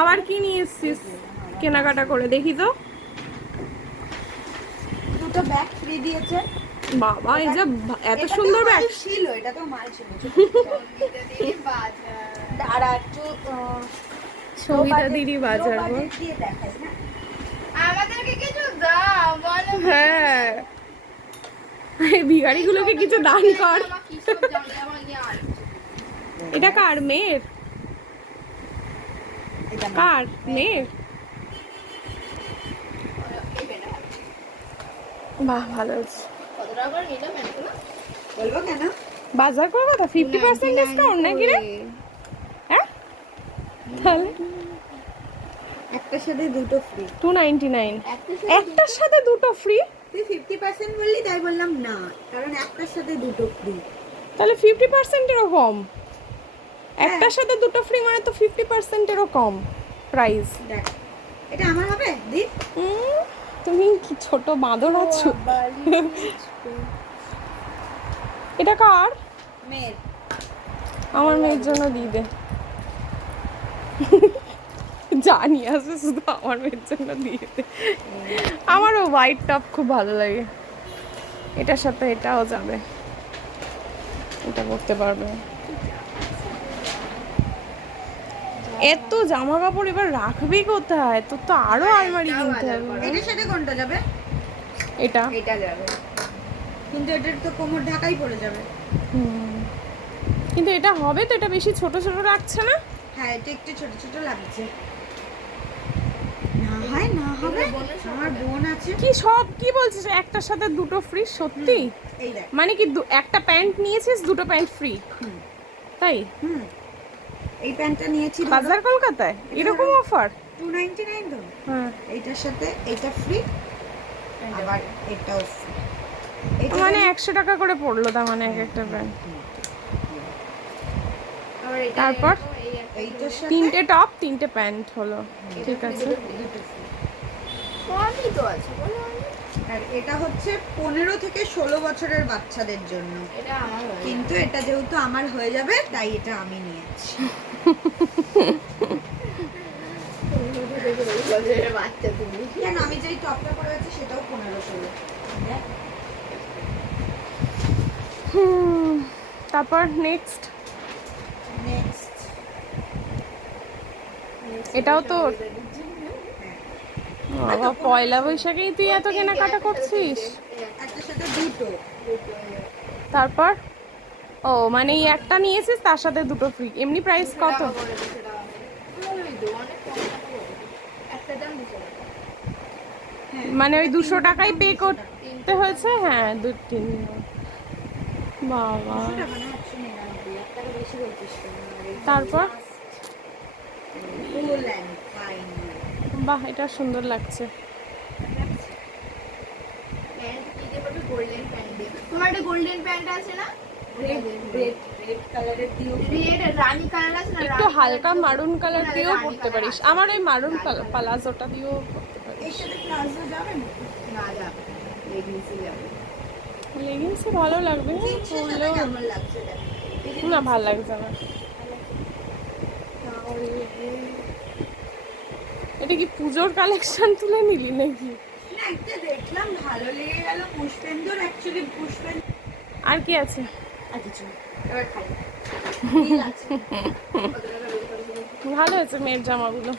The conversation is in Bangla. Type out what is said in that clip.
আবার কি নিয়ে এসছিস কেনাকাটা করে? দেখি তো। দুটো ব্যাগ ফ্রি দিয়েছে। বাবা, এই যে এত সুন্দর ব্যাগ ছিল, এটা তো মাল ছিল। দাঁড়া একটু সবিতা দিদি বাজার বল। দিয়ে দেখাই না, আমাদেরকে কিছু দাও বলো। হ্যাঁ, এই ভিখারিগুলোকে কিছু দান কর। এটা কার? মেয়ের? কার মেয়ের? বাহ, ভালো আছে। বলবো কেন? বাজার করে কথা 50% ডিসকাউন্ট নাকি রে? হ্যাঁ, তাহলে একটার সাথে দুটো ফ্রি। 299। একটার সাথে দুটো ফ্রি? তুই 50% বললি তাই বললাম না, কারণ একটার সাথে দুটো ফ্রি। তাহলে 50% এরও কম। একটার সাথে দুটো ফ্রি মানে তো 50% এরও কম প্রাইস। দেখ, এটা আমার হবে দি। তুমি কি ছোট বাঁদর আছো? এটা কার? মেয়ের। আমার মেয়ের জন্য দিয়ে দে। জানি আছে, শুধু আমার মেয়ের জন্য দিয়ে দে। আমারও হোয়াইট টপ খুব ভালো লাগে। এটার সাথে এটাও যাবে, এটা পরতে পারবে। এত জামা কাপড় এবার রাখবি কোথায়? তোর তো আরো আলমারি কিনতে হবে। এটার সাথে কোনটা যাবে? এটা এটা যাবে, কিন্তু এটার তো কোমর ঢাকাই পড়ে যাবে। কিন্তু এটা হবে তো, এটা বেশি ছোট ছোট লাগছে না? হ্যাঁ, এটা একটু ছোট ছোট লাগছে। না হয় না হবে, আমার বোন আছে। কি সব কি বলছিস? একটার সাথে দুটো ফ্রি? সত্যি? এই দেখ, মানে কি একটা প্যান্ট নিয়েছিস, দুটো প্যান্ট ফ্রি? তাই? এই প্যান্টটা নিয়েছি বাজার কলকাতায় এরকম অফার? 299 তো। হ্যাঁ, এইটার সাথে এইটা ফ্রি, আবার এটাও ফ্রি। এটা মানে 100 টাকা করে পড়লো তার মানে এক একটা প্যান্ট। তারপর এইটার সাথে তিনটে টপ, তিনটে প্যান্ট হলো। ঠিক আছে। দুটো ফ্রি। সবই তো আছে বলো। আর এটা হচ্ছে 15 থেকে 16 বছরের বাচ্চাদের জন্য, এটা আমার হয়ে কিন্তু এটা যেহেতু আমার হয়ে যাবে তাই এটা আমি নিয়েছি। যাবে বাচ্চা তুমি। কেন, আমি যেই টপটা পরে আছি সেটাও 15-16। তারপর নেক্সট এটাও তোর? বাবা, পয়লা বৈশাখেই তুই এত কেনাকাটা করছিস? একটার সাথে দুটো। তারপর ও মানে এই একটা নিয়েছিস তার সাথে দুটো ফ্রি। এমনি প্রাইস কত? মানে ওই 200 টাকাই পে করতে হয়েছে? হ্যাঁ, 2-3। বাবা, তারপর বাহ, এটা সুন্দর লাগছে। তোমার একটা গোল্ডেন প্যান্ট আছে না? রেড কালারের দিও। রেড রানী কালার আছে না? একটু হালকা মারুন কালার দিয়েও পরতে পারিস। আমার ওই মারুন পালাজোটা দিয়েও পরতে পারিস। এর সাথে প্লাজো যাবে না? না যাবে, লেগিংসে যাবে। লেগিংসে ভালো লাগবে পরলেও। কেমন লাগছে দেখ। না, ভালো লাগছে আমার। এটা কি পুজোর কালেকশন তুলে নিলি নাকি? না, একটা দেখলাম ভালো লেগে গেল। পুষ্পেন্দুর অ্যাকচুয়ালি আর কি আছে? আর কিছু না। এবার খাই। ভালো হয়েছে মেয়ের জামাগুলো।